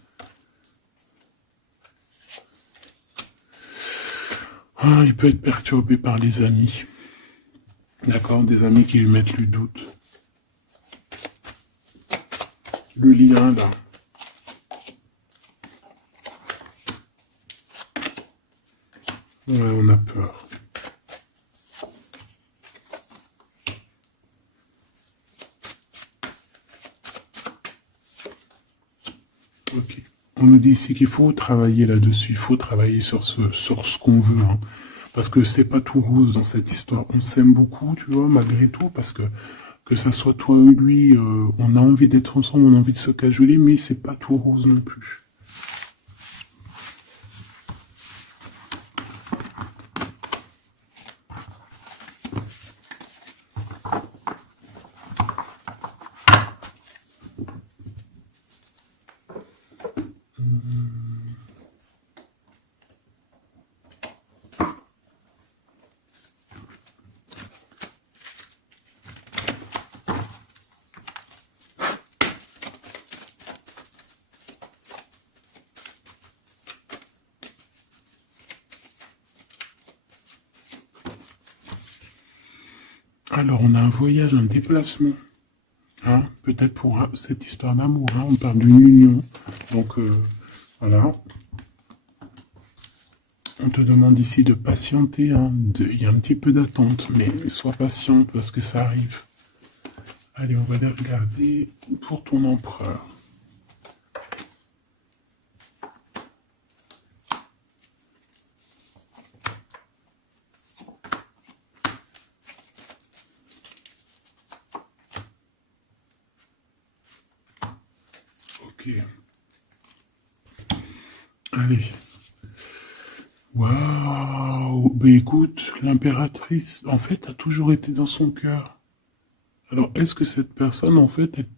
Ah, il peut être perturbé par les amis, d'accord, des amis qui lui mettent le doute. Le lien, là. Ouais, on a peur. Ok. On nous dit ici qu'il faut travailler là-dessus, il faut travailler sur ce qu'on veut. Hein. Parce que c'est pas tout rose dans cette histoire. On s'aime beaucoup, tu vois, malgré tout, parce que ça soit toi ou lui, on a envie d'être ensemble, on a envie de se cajoler, mais c'est pas tout rose non plus. Alors, on a un voyage, un déplacement. Hein, peut-être pour cette histoire d'amour. Hein, on parle d'une union. Donc, voilà. On te demande ici de patienter. Hein, il y a un petit peu d'attente, mais sois patiente parce que ça arrive. Allez, on va aller regarder pour ton empereur. Ok. Allez. Waouh. Ben écoute, l'impératrice, en fait, a toujours été dans son cœur. Alors, est-ce que cette personne, en fait, est...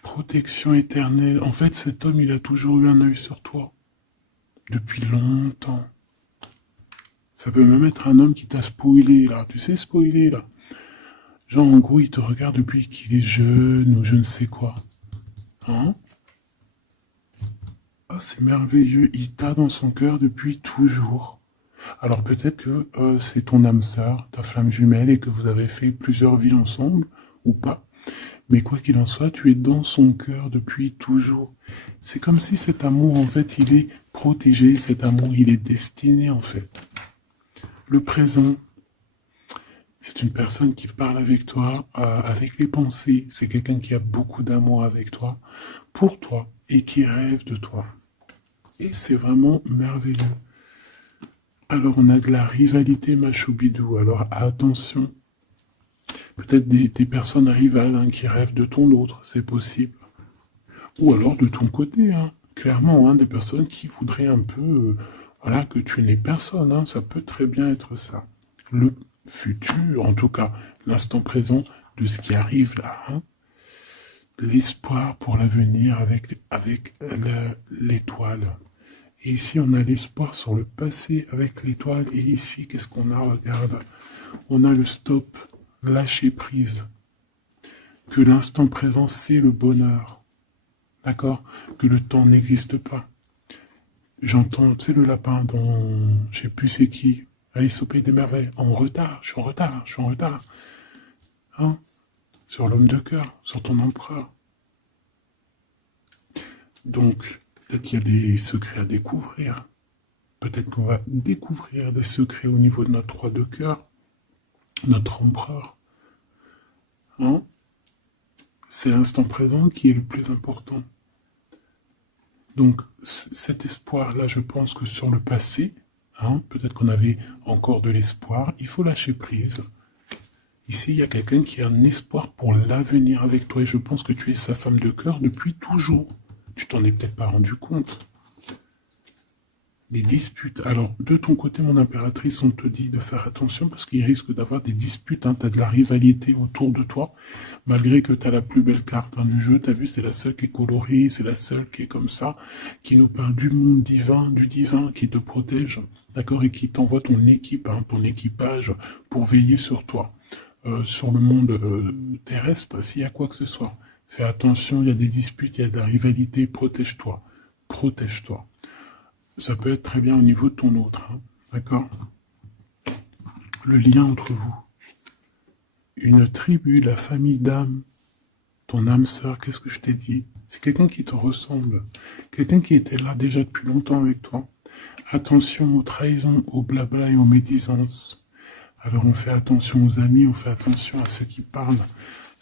Protection éternelle. En fait, cet homme, il a toujours eu un œil sur toi. Depuis longtemps. Ça peut même être un homme qui t'a spoilé, là. Tu sais, spoiler, là. Genre, en gros, il te regarde depuis qu'il est jeune ou je ne sais quoi. Hein? Ah, c'est merveilleux. Il t'a dans son cœur depuis toujours. Alors peut-être que c'est ton âme sœur, ta flamme jumelle, et que vous avez fait plusieurs vies ensemble, ou pas. Mais quoi qu'il en soit, tu es dans son cœur depuis toujours. C'est comme si cet amour, en fait, il est protégé, cet amour, il est destiné, en fait. Le présent, c'est une personne qui parle avec toi, avec les pensées. C'est quelqu'un qui a beaucoup d'amour avec toi, pour toi, et qui rêve de toi. Et c'est vraiment merveilleux. Alors on a de la rivalité machoubidou, alors attention. Peut-être des personnes rivales hein, qui rêvent de ton autre, c'est possible. Ou alors de ton côté, hein, clairement, hein, des personnes qui voudraient un peu voilà, que tu n'aies personne. Hein, ça peut très bien être ça. Le futur, en tout cas l'instant présent de ce qui arrive là. Hein, l'espoir pour l'avenir avec l'étoile. Et ici, on a l'espoir sur le passé avec l'étoile. Et ici, qu'est-ce qu'on a? Regarde. On a le stop, lâcher prise. Que l'instant présent, c'est le bonheur. D'accord? Que le temps n'existe pas. J'entends, tu sais, le lapin dans, je sais plus c'est qui, Alice au Pays des Merveilles. En retard, je suis en retard, je suis en retard. Hein? Sur l'homme de cœur, sur ton empereur. Donc, peut-être qu'il y a des secrets à découvrir. Peut-être qu'on va découvrir des secrets au niveau de notre roi de cœur, notre empereur. Hein? C'est l'instant présent qui est le plus important. Donc cet espoir-là, je pense que sur le passé, hein, peut-être qu'on avait encore de l'espoir, il faut lâcher prise. Ici, il y a quelqu'un qui a un espoir pour l'avenir avec toi et je pense que tu es sa femme de cœur depuis toujours. Tu t'en es peut-être pas rendu compte. Les disputes. Alors, de ton côté, mon impératrice, on te dit de faire attention parce qu'il risque d'avoir des disputes. Hein. Tu as de la rivalité autour de toi, malgré que tu as la plus belle carte du jeu. Tu as vu, c'est la seule qui est colorée, c'est la seule qui est comme ça, qui nous parle du monde divin, du divin qui te protège, d'accord, et qui t'envoie ton équipe, hein, ton équipage pour veiller sur toi, sur le monde terrestre, s'il y a quoi que ce soit. Fais attention, il y a des disputes, il y a de la rivalité, protège-toi. Protège-toi. Ça peut être très bien au niveau de ton autre, hein, d'accord? Le lien entre vous. Une tribu, la famille d'âme, ton âme sœur, qu'est-ce que je t'ai dit? C'est quelqu'un qui te ressemble, quelqu'un qui était là déjà depuis longtemps avec toi. Attention aux trahisons, aux blabla et aux médisances. Alors on fait attention aux amis, on fait attention à ceux qui parlent,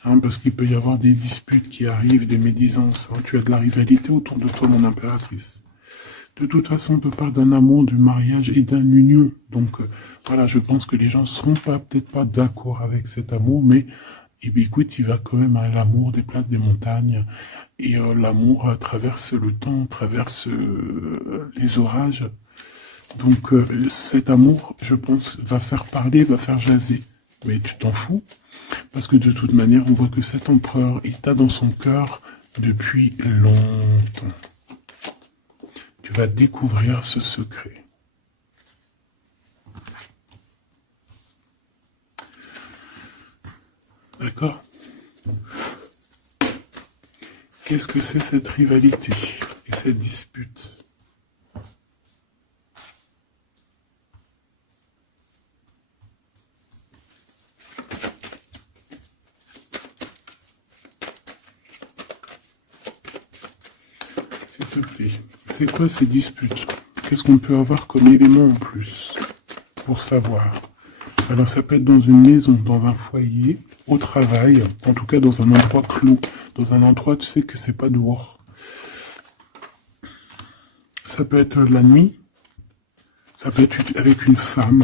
hein, parce qu'il peut y avoir des disputes qui arrivent, des médisances. Hein. Tu as de la rivalité autour de toi, mon impératrice. De toute façon, on te parle d'un amour, du mariage et d'une union. Donc, voilà, je pense que les gens ne seront peut-être pas d'accord avec cet amour, mais eh bien, écoute, il va quand même à l'amour des places des montagnes. Et l'amour traverse le temps, traverse les orages. Donc, cet amour, je pense, va faire parler, va faire jaser. Mais tu t'en fous, parce que de toute manière, on voit que cet empereur est dans son cœur depuis longtemps. Tu vas découvrir ce secret. D'accord? Qu'est-ce que c'est cette rivalité et cette dispute? S'il te plaît, c'est quoi ces disputes? Qu'est-ce qu'on peut avoir comme élément en plus pour savoir? Alors ça peut être dans une maison, dans un foyer, au travail, en tout cas dans un endroit clos, dans un endroit tu sais que c'est pas dehors. Ça peut être la nuit, ça peut être avec une femme.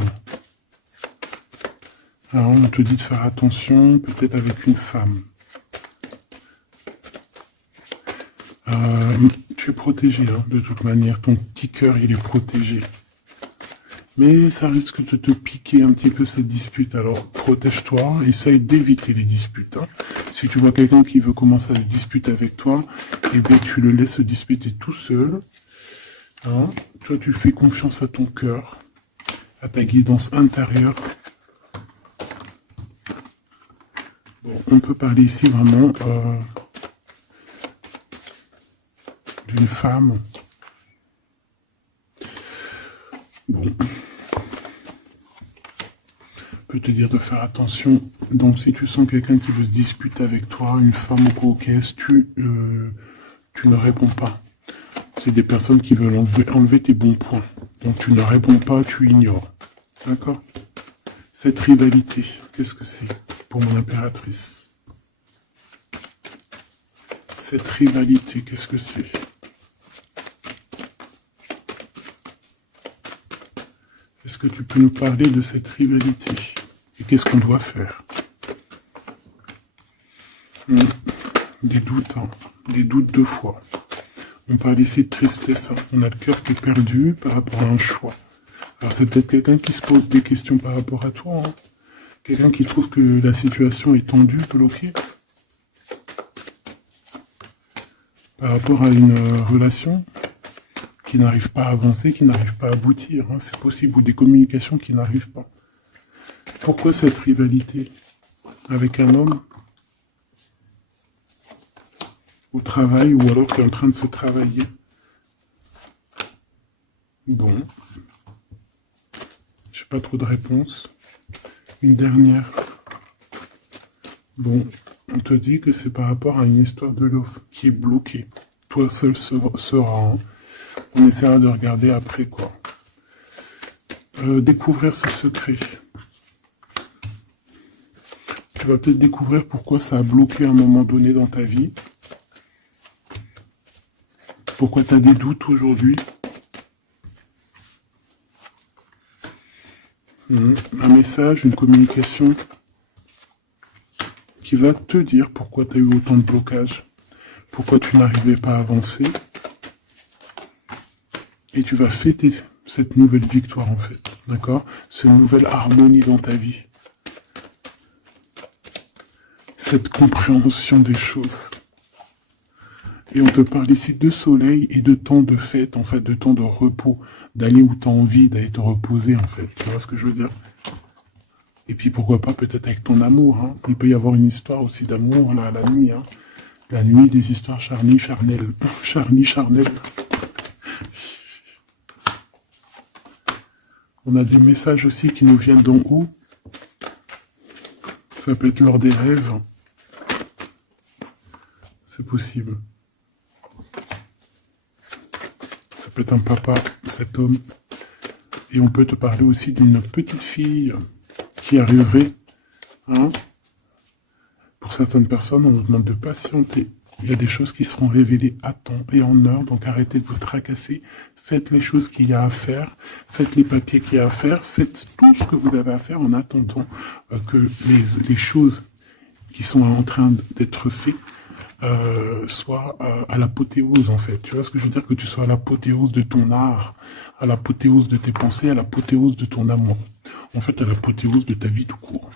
Alors on te dit de faire attention, peut-être avec une femme. Tu es protégé, hein, de toute manière, ton petit cœur il est protégé. Mais ça risque de te piquer un petit peu cette dispute, alors protège-toi, essaye d'éviter les disputes. Hein. Si tu vois quelqu'un qui veut commencer à se disputer avec toi, eh bien tu le laisses se disputer tout seul. Hein. Toi tu fais confiance à ton cœur, à ta guidance intérieure. Bon, on peut parler ici vraiment d'une femme. Bon. peut te dire de faire attention. Donc si tu sens quelqu'un qui veut se disputer avec toi, une femme ou coquesse, tu ne réponds pas. C'est des personnes qui veulent enlever tes bons points. Donc tu ne réponds pas, tu ignores. D'accord? Cette rivalité, qu'est-ce que c'est pour mon impératrice? Cette rivalité, qu'est-ce que c'est? Est-ce que tu peux nous parler de cette rivalité? Et qu'est-ce qu'on doit faire? Des doutes, hein. Des doutes deux fois. On parle ici de tristesse, hein. On a le cœur qui est perdu par rapport à un choix. Alors c'est peut-être quelqu'un qui se pose des questions par rapport à toi, hein. Quelqu'un qui trouve que la situation est tendue, bloquée. Par rapport à une relation qui n'arrive pas à avancer, qui n'arrive pas à aboutir, hein. C'est possible, ou des communications qui n'arrivent pas. Pourquoi cette rivalité avec un homme au travail ou alors qui est en train de se travailler? Bon. J'ai pas trop de réponses. Une dernière. Bon, on te dit que c'est par rapport à une histoire de love qui est bloquée. Toi seul sera. Hein. On essaiera de regarder après quoi. Découvrir ce secret. Tu vas peut-être découvrir pourquoi ça a bloqué à un moment donné dans ta vie. Pourquoi tu as des doutes aujourd'hui. Un message, une communication qui va te dire pourquoi tu as eu autant de blocages, pourquoi tu n'arrivais pas à avancer. Et tu vas fêter cette nouvelle victoire en fait, d'accord? Cette nouvelle harmonie dans ta vie. Cette compréhension des choses. Et on te parle ici de soleil et de temps de fête, en fait, de temps de repos, d'aller où tu as envie, d'aller te reposer, en fait. Tu vois ce que je veux dire? Et puis pourquoi pas peut-être avec ton amour, hein. Il peut y avoir une histoire aussi d'amour là, la nuit, hein. La nuit, des histoires charnelles. On a des messages aussi qui nous viennent d'en haut. Ça peut être lors des rêves. C'est possible. Ça peut être un papa, cet homme. Et on peut te parler aussi d'une petite fille qui arriverait. Hein. Pour certaines personnes, on vous demande de patienter. Il y a des choses qui seront révélées à temps et en heure, donc arrêtez de vous tracasser. Faites les choses qu'il y a à faire, faites les papiers qu'il y a à faire, faites tout ce que vous avez à faire en attendant que les choses qui sont en train d'être faites soient à l'apothéose en fait. Tu vois ce que je veux dire? Que tu sois à l'apothéose de ton art, à l'apothéose de tes pensées, à l'apothéose de ton amour. En fait, à l'apothéose de ta vie tout court.